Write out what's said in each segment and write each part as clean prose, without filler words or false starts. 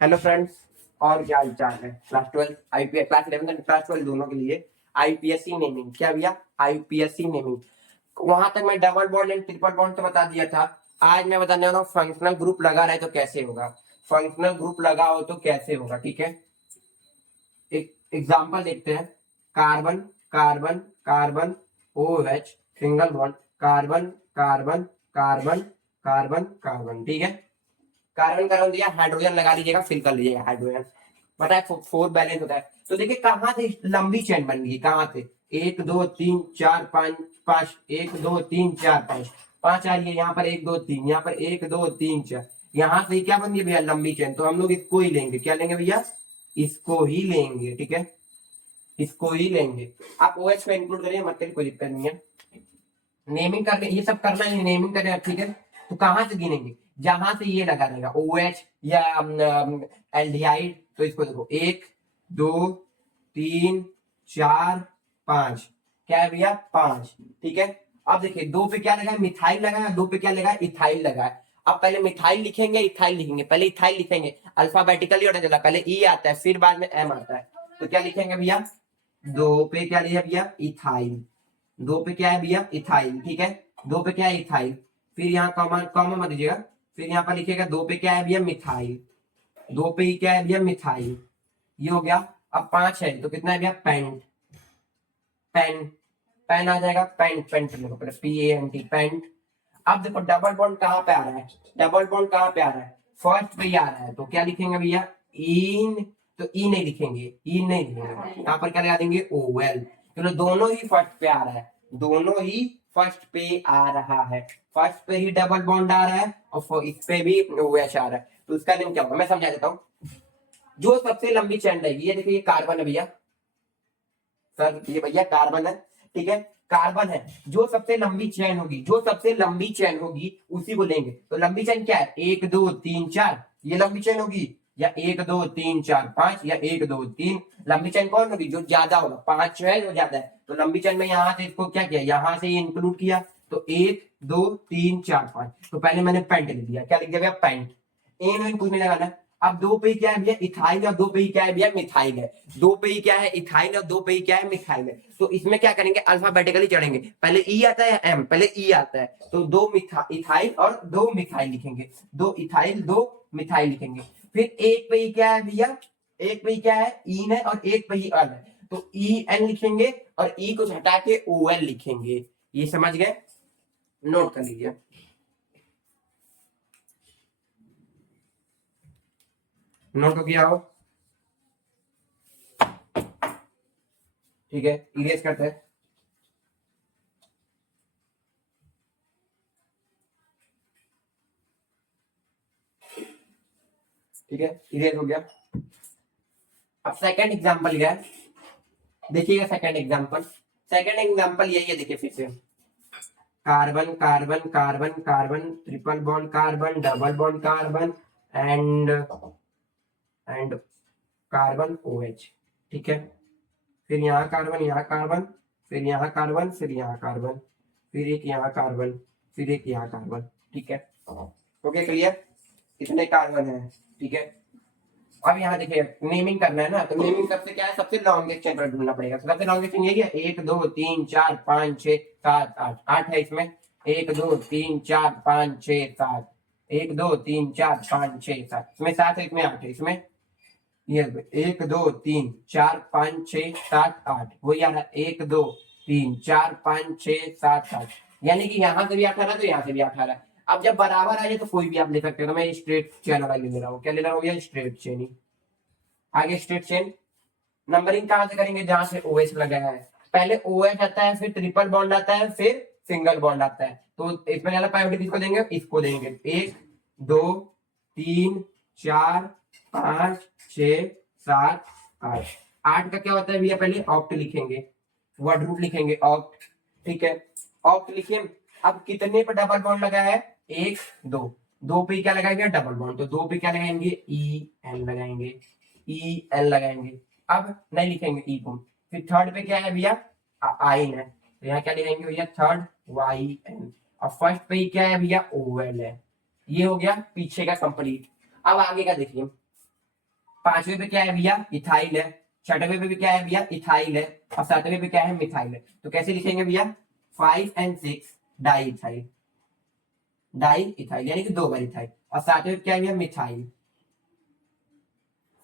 Hello friends. और क्या हाल चाल है? Class 12 IPS, class 11 and class 12 दोनों के लिए आईपीएससी नेमिंग। क्या भैया? IPSC naming. वहां तक मैं double bond and triple bond तो बता दिया था। आज मैं बताने वाला हूँ फंक्शनल ग्रुप लगा रहे तो कैसे होगा। फंक्शनल ग्रुप लगा हो तो कैसे होगा, ठीक है। एक एग्जांपल देखते हैं। Carbon carbon carbon OH single bond, carbon carbon carbon carbon carbon, ठीक है। कार्बन कार्बन दिया, हाइड्रोजन लगा लीजिएगा, फिल कर लीजिएगा हाइड्रोजन। पता है फोर बैलेंस होता है। तो देखिए कहां से लंबी चेन बन गई, कहां से? 1 2 3 4 5, 1 2 3 4 5, 5 आ रही है यहाँ पर, 1 2 3, यहाँ पर 1 2 3 4। यहाँ से क्या बन गई भैया? लंबी चेन। तो हम लोग इसको ही लेंगे। क्या लेंगे भैया? इसको ही लेंगे, ठीक है। इसको ही लेंगे। आप OH को इंक्लूड करिए, मत करिए, कोई दिक्कत नहीं है। नेमिंग करने ये सब करना है, नेमिंग करना है, ठीक है। तो कहां से गिनेंगे? जहां से ये लगा रहेगा OH या एल्डिहाइड। तो इसको देखो, 1 2 3 4 5। क्या है भैया? 5, ठीक है। अब देखिए 2 पे क्या लगा है? मिथाइल लगा है। 2 पे क्या लगा है? इथाइल लगा है। अब पहले मिथाइल लिखेंगे, इथाइल लिखेंगे। पहले इथाइल लिखेंगे, अल्फाबेटिकली ऑर्डर चला, पहले ई आता है, फिर बाद में एम आता है। तो क्या लिखेंगे भैया? 2 पे क्या लिया भैया? इथाइल। 2 पे क्या है भैया? इथाइल, ठीक है। 2 पे क्या है? इथाइल। फिर यहाँ कॉमा कॉमा मत दीजिएगा। फिर यहाँ पर लिखिएगा 2 पे क्या है भैया? मिथाइल। 2 पे ही क्या है भैया? मिथाइल। ये हो गया। अब 5 है तो कितना है भैया? पेंट। पेन पेन आ जाएगा। पेंट पेंट लिखो पहले, PANT, पेंट। अब देखो डबल बॉन्ड कहाँ पे आ रहा है? डबल बॉन्ड कहाँ पे आ रहा है? फर्स्ट पे ही आ रहा है। तो क्या लिखेंगे भैया? इन। तो ई नहीं लिखेंगे, ई नहीं लिखेंगे, यहाँ पर क्या लगा देंगे? OL। चलो दोनों ही फर्स्ट पे आ रहा है, दोनों ही फर्स्ट पे आ रहा है। फर्स्ट पे ही डबल बॉन्ड आ रहा है और इस पे भी OH आ रहा है। तो इसका नेम क्या होगा मैं समझा देता हूँ। जो सबसे लंबी चैन रहेगी, ये देखिए ये कार्बन है भैया। सर ये भैया कार्बन है, ठीक है। कार्बन है। जो सबसे लंबी चेन होगी, जो सबसे लंबी चेन होगी उसी को लेंगे। तो लंबी चेन क्या है? 1 2 3 4, ये लंबी चेन होगी। या 1 2 3 4 5, या 1 2 3। लंबी चेन कौन होगी? जो ज्यादा होगा। 5 है जो ज्यादा है, तो लंबी चेन में यहाँ से इसको क्या किया? यहाँ से इंक्लूड किया। तो 1 2 3 4 5। तो पहले मैंने पेंट लिख दिया। क्या लिख दिया भैया? पेंट। एन कुछ नहीं लगाना। अब 2 पे ही क्या है भैया? इथाइल। और 2 पे ही क्या है भैया? मिथाइल है। 2 पे ही क्या है? इथाइल। और 2 पे ही क्या है? मिथाइल है। तो इसमें क्या करेंगे? अल्फाबेटिकली चढ़ेंगे। पहले ई आता है या एम? पहले ई आता है। तो 2 इथाइल और 2 मिथाइल लिखेंगे। 2 इथाइल 2 मिथाइल लिखेंगे। फिर एक पे ही क्या है भैया? एक पे ही क्या है? ईन है। और एक पे ही अल है। तो EN लिखेंगे और ई को हटा के OL लिखेंगे। ये समझ गए? नोट कर लीजिए। नोट हो गया हो? ठीक है, इरेज करते हैं। ठीक है, इरेज हो गया। अब सेकंड एग्जांपल क्या है? देखिएगा सेकंड एग्जांपल। सेकंड एग्जांपल यही है, देखिए फिर से। Carbon carbon carbon carbon, triple bond carbon, double bond carbon and and carbon OH, ठीक है। फिर यहाँ कार्बन, यहाँ कार्बन, फिर यहाँ कार्बन, फिर यहाँ कार्बन, फिर एक यहाँ कार्बन, फिर एक यहाँ कार्बन, ठीक है। Okay clear? इतने कार्बन है, ठीक है। अब यहाँ देखिए नेमिंग करना है ना, तो नेमिंग सबसे क्या है? सबसे लॉन्गेस्ट चेन पर ढूंढना पड़ेगा। सबसे लॉन्गेस्ट चेन यही है। 1 2 3 4 5 6 7 8, 8 है इसमें। 1 2 3 4 5 6 7, 1 2 3 4 5 6 7, इसमें 7 है, इसमें 8 है, इसमें ये 1 2 3 4 5 6 7 8, वही आ रहा है 1 2 3 4 5 6 7 8। यानी कि यहाँ से भी 18 तो यहाँ से भी 18। अब जब बराबर आ जाए तो कोई भी आप ले सकते हो। तो मैं स्ट्रेट चेन वाला ले रहा हूँ। क्या ले रहा हूँ भैया? स्ट्रेट चेन ही। आगे स्ट्रेट चेन नंबरिंग कहां से करेंगे? जहां से OH लगाया है। पहले OH आता है, फिर ट्रिपल बॉन्ड आता है, फिर सिंगल बॉन्ड आता है। तो इसमें ज्यादा प्रायोरिटी किसको देंगे? इसको देंगे। 1 2 3 4 5 6 7 8। 8 का क्या होता है भैया? पहले ऑक्ट लिखेंगे, वर्ड रूट लिखेंगे, ऑक्ट, ठीक है। ऑक्ट लिखिए। अब कितने पर डबल बॉन्ड लगा है? 1 2। 2 पे क्या लगाएंगे? Double bond. तो 2 पे क्या लगाएंगे? EN लगाएंगे, EN लगाएंगे। अब नहीं लिखेंगे ई को। फिर थर्ड पे क्या है भैया? आइन है। तो यहाँ क्या लिखेंगे भैया? Third YN। और फर्स्ट पे ही क्या है भैया? OL है। ये हो गया पीछे का कंप्लीट। अब आगे का देखिए। पांचवे पे क्या है भैया, इथाइल है। छठवें पे भी क्या है भैया, इथाइल है। और सातवें पे क्या है, मिथाइल है। तो कैसे लिखेंगे भैया, 5 and 6 di ethyl, di ethyl यानी कि 2 बार इथाइल। और सातवें पे क्या है भैया, मिथाइल,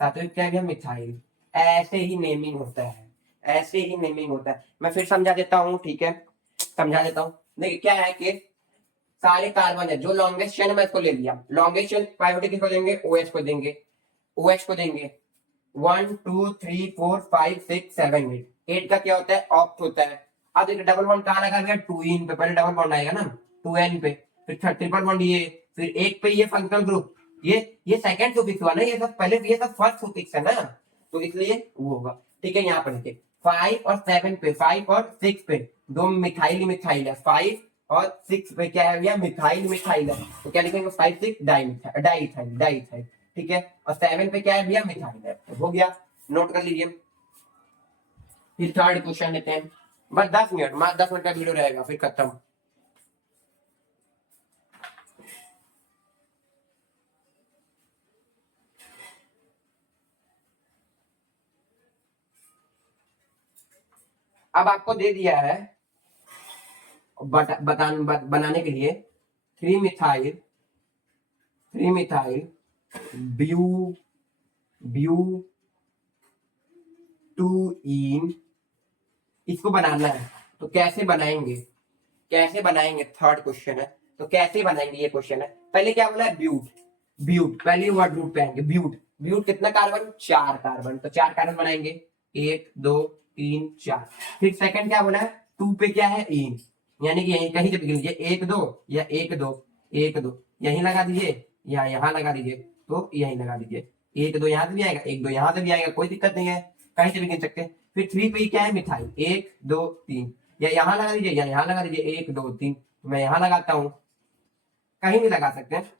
सातवें पे क्या है भैया, मिथाइल। ऐसे ही नेमिंग होता है, ऐसे ही नेमिंग होता है। मैं फिर समझा देता हूँ, ठीक है, समझा देता हूँ। देखिए क्या है कि सारे कार्बन है, जो लॉन्गेस्ट चेन है मैं इसको ले लिया। लॉन्गेस्ट चेन प्रायोरिटी किसको देंगे, OH को देंगे, OH को देंगे। 1 2 3 4 5 6 7 8, 8 का क्या होता है, ऑप्ट होता है। अब देखिए डबल बॉन्ड कहाँ लगा गया, 2 इन पे, पहले डबल बॉन्ड आएगा ना 2n पे, फिर ट्रिपल बॉन्ड ये, फिर एक पे ये फंक्शनल ग्रुप, ये सेकंड सुफिक्स हुआ ना, ये सब पहले, ये सब फर्स्ट सुफिक्स है ना, तो इसलिए वो होगा। ठीक है, यहाँ पर देखिए 5 और 7 पे, 5 और 6 पे दो मिथाइल मिथाइल है, 5 और 6 पे क्या है भैया, मिथाइल मिथाइल है। तो क्या लिखेंगे, 5 6 डाइथाइल डाइथाइल। ठीक है, और 7 पे क्या है भैया, मिथाइल है। तो हो गया, नोट कर लीजिए। फिर थर्ड क्वेश्चन लेते हैं, बस 10 मिनट, 10 मिनट का वीडियो रहेगा, फिर खत्म। अब आपको दे दिया है बनाने के लिए 3 मिथाइल, 3 मिथाइल ब्यू ब्यू 2 इन, इसको बनाना है। तो कैसे बनाएंगे, कैसे बनाएंगे, थर्ड क्वेश्चन है। तो कैसे बनाएंगे, ये क्वेश्चन है। पहले क्या बोला है, ब्यूट, ब्यूट पहले वर्ड रूट पे आएंगे। ब्यूट, ब्यूट कितना कार्बन, 4 कार्बन, तो 4 कार्बन बनाएंगे, 1 2 3 4। फिर सेकंड क्या बोला है, 2 पे क्या है, इन, यानी कि यहीं कहीं से भी लीजिए, 1 2 या 1 2 1 2, यहीं लगा दीजिए या यहाँ लगा दीजिए, तो यहीं लगा दीजिए। 1 2 यहाँ से भी आएगा, 1 2 यहाँ से भी आएगा, कोई दिक्कत नहीं है, कहीं से भी गिन सकते हैं। फिर 3 पे क्या है, मिथाइल, 1 2 3, या यहाँ लगा दीजिए या यहाँ लगा दीजिए, 1 2 3, मैं यहाँ लगाता हूँ, कहीं भी लगा सकते हैं।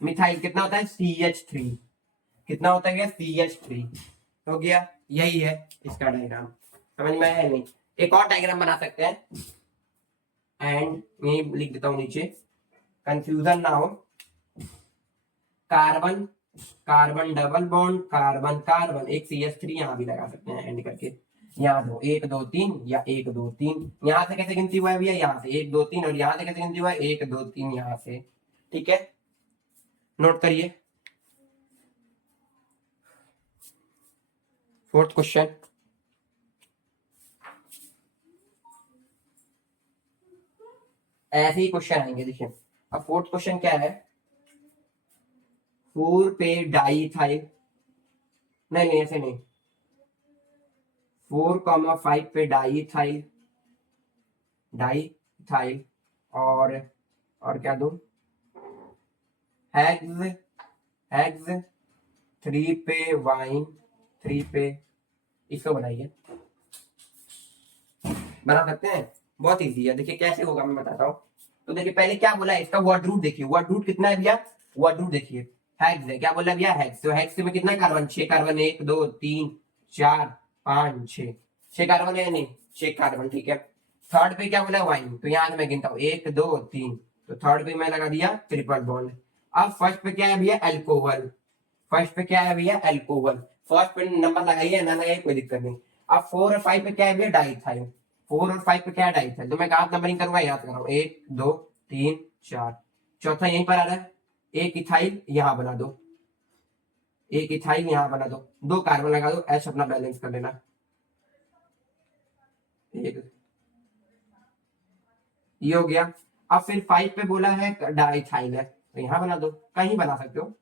मिथाइल कितना होता है, CH3, कितना होता है, CH3 हो गया। यही है इसका डायग्राम, समझ में आया नहीं। एक और डायग्राम बना सकते हैं, एंड ये लिख देता हूं नीचे, कंफ्यूजन ना हो। Carbon carbon double bond, carbon carbon, एक CH3 यहाँ भी लगा सकते हैं एंड करके। यहाँ दो 1 2 3 या 1 2 3, यहाँ से कैसे गिनती हुआ है भैया, यहाँ से 1 2 3, और यहाँ से कैसे गिनती हुआ है, 1 2 3 यहाँ से। ठीक है, नोट करिए। फोर्थ क्वेश्चन, ऐसे ही क्वेश्चन आएंगे, देखिए। अब फोर्थ क्वेश्चन क्या है, 4 पे डाइथाइल, नहीं नहीं ऐसे नहीं, 4,5 पे डाइथाइल, डाइथाइल, और क्या दो, हेक्स, हेक्स 3 पे वाइन, 3 पे, इसको बनाइए, बना सकते हैं, बहुत इजी है। देखिए कैसे होगा मैं बताता हूँ। तो देखिए पहले क्या बोला है, इसका वर्ड रूट देखिए, वर्ड रूट कितना है भैया, वर्ड रूट देखिए, हेक्स है, क्या बोला भैया, हेक्स। तो हेक्स में कितना कार्बन, 6 कार्बन, 1 2 3 4 5 6, 6 कार्बन है नहीं, 6 कार्बन। ठीक है, थर्ड पे क्या बोला, वाइन, तो यहाँ से मैं गिनता हूँ 1 2 3, तो थर्ड पे मैं लगा दिया ट्रिपल बॉन्ड। अब फर्स्ट पे क्या है भैया, एल्कोहल, फर्स्ट पे क्या है भैया, एल्कोहल, फर्स्ट पे नंबर लगाइए ना लगाइए कोई दिक्कत नहीं। अब 4 और 5 पे क्या है भैया, डाइथाइल, 4 और 5 पे क्या है, डाइथाइल। तो मैं कहा नंबरिंग करूंगा, याद कर रहा हूँ, 1 2 3 4, चौथा यहीं पर आ रहा है, एक इथाइल यहाँ बना दो, एक इथाइल यहाँ बना दो, 2 कार्बन लगा दो, एच अपना बैलेंस कर लेना। एक ये हो गया। अब फिर 5 पे बोला है डाइथाइल है, तो यहाँ बना दो, कहीं बना सकते हो।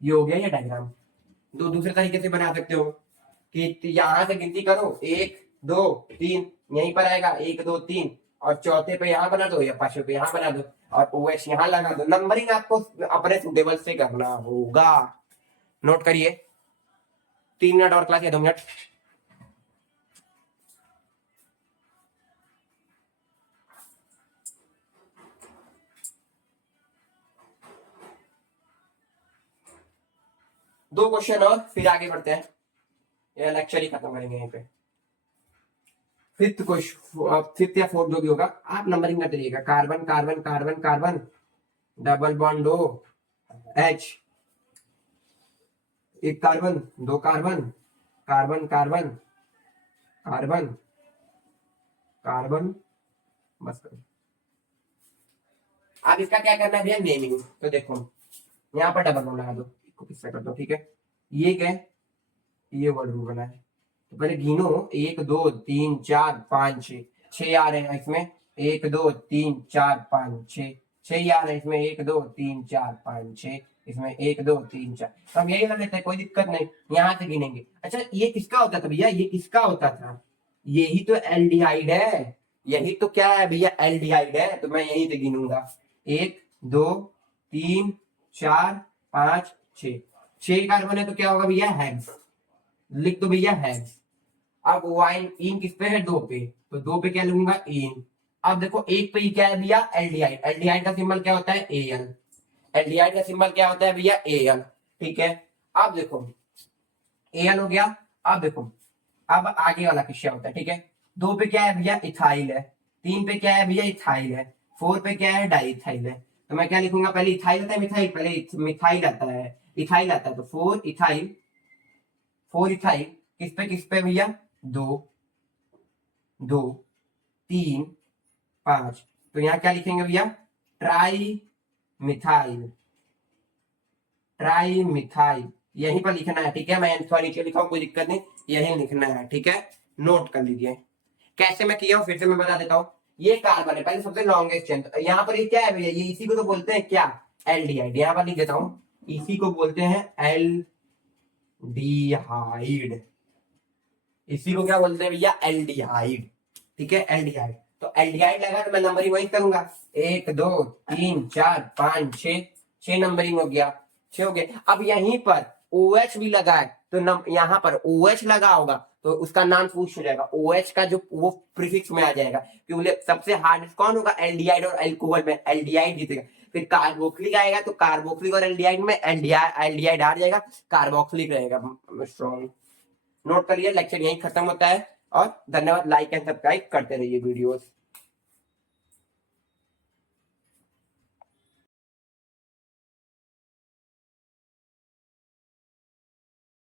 ये हो गया ये डायग्राम। दो दूसरे तरीके से बना सकते हो कि यहां से गिनती करो, 1 2 3, यहीं पर आएगा 1 2 3, और चौथे पे यहाँ बना दो या पांचवें पे यहाँ बना दो, और OH यहाँ लगा दो। नंबरिंग आपको अपने सुटेबल से करना होगा, नोट करिए। 3 मिनट और क्लास या 2 मिनट, दो क्वेश्चन और फिर आगे बढ़ते हैं, ये लेक्चर ही खत्म करेंगे यहीं पे। फिफ्थ क्वेश्चन, फिफ्थ या फोर्थ जो भी होगा, आप नंबरिंग करते रहिएगा, carbon carbon carbon carbon, double bond दो, H, एक कार्बन, दो carbon, carbon carbon carbon carbon, बस करो। अब इसका क्या करना है भैया, नेमिंग। तो देखो यहाँ पर डबल बॉन्ड लगा दो, इसको किससे कर दो, ठीक है। ये क्या है, ये वर्ड रूल बना है। तो पहले गिनो, 1 2 3 4 5 6, 6 आ रहे हैं इसमें, 1 2 3 4 5 6, 6 आ रहे हैं इसमें, 1 2 3 4 5 6, इसमें 1 2 3 4। तो हम यही कर लेते हैं, कोई दिक्कत नहीं, यहाँ से गिनेंगे। अच्छा ये किसका होता था भैया, ये किसका होता था, यही तो एल्डिहाइड है, यही तो क्या है भैया, एल्डिहाइड है। तो मैं यहीं से गिनूंगा, 1 2 3 4 5 6, 6 कार्बन है तो क्या होगा भैया, हेक्स। लिख दो भैया हेक्स। अब वाइन इन किस पे है, 2 पे, तो 2 पे क्या लूंगा, इन। अब देखो एक पे ही क्या है भैया, एल्डिहाइड। एल्डिहाइड का सिंबल क्या होता है, एल। एल्डिहाइड का सिंबल क्या होता है भैया, एल, ठीक है। अब देखो एल हो गया। अब देखो अब आगे वाला किस्सा होता है, ठीक है। 2 पे क्या है भैया, इथाइल है। 3 पे क्या है भैया, इथाइल है। 4 पे क्या है, डाइथाइल है। तो मैं क्या लिखूंगा, पहले इथाइल आता है, मिथाइल, पहले मिथाइल आता है, इथाइल आता है। तो 4 इथाइल, 4 इथाइल किस पे भैया, 2 2 3 5। तो यहाँ क्या लिखेंगे भैया, ट्राई मिथाइल, ट्राई मिथाइल, यहीं पर लिखना है, ठीक है। मैं थोड़ा नीचे लिखा हूं, कोई दिक्कत नहीं, यहीं लिखना है, ठीक है। नोट कर लीजिए कैसे मैं किया हूं, फिर से मैं बता देता हूं। ये कार्बन है, पहले सबसे लॉन्गेस्ट चेन। यहाँ पर ये क्या है भैया, ये इसी को तो बोलते हैं क्या, एल्डिहाइड। यहाँ पर लिख देता हूं, इसी को बोलते हैं एल्डिहाइड। इसी को क्या बोलते हैं भैया, एल्डिहाइड, ठीक है, एल्डिहाइड। तो एल्डिहाइड लगा तो मैं नंबरिंग वही करूंगा, 1 2 3 4 5 6, 6 नंबरिंग हो गया, 6 हो गया। अब यहीं पर OH भी लगा है, तो यहाँ पर OH लगा होगा तो उसका नाम पूछ हो जाएगा, OH का जो वो प्रीफिक्स में आ जाएगा, क्योंकि सबसे हार्ड कौन होगा, एल्डिहाइड और एल्कोहल में एल्डिहाइड जीतेगा। फिर कार्बोक्सिलिक आएगा तो कार्बोक्सिलिक और एल्डिहाइड में एल्डिहाइड हार जाएगा, कार्बोक्सिलिक रहेगा स्ट्रॉन्ग। नोट करिए, लेक्चर यहीं खत्म होता है। और धन्यवाद, लाइक एंड सब्सक्राइब करते रहिए वीडियोस।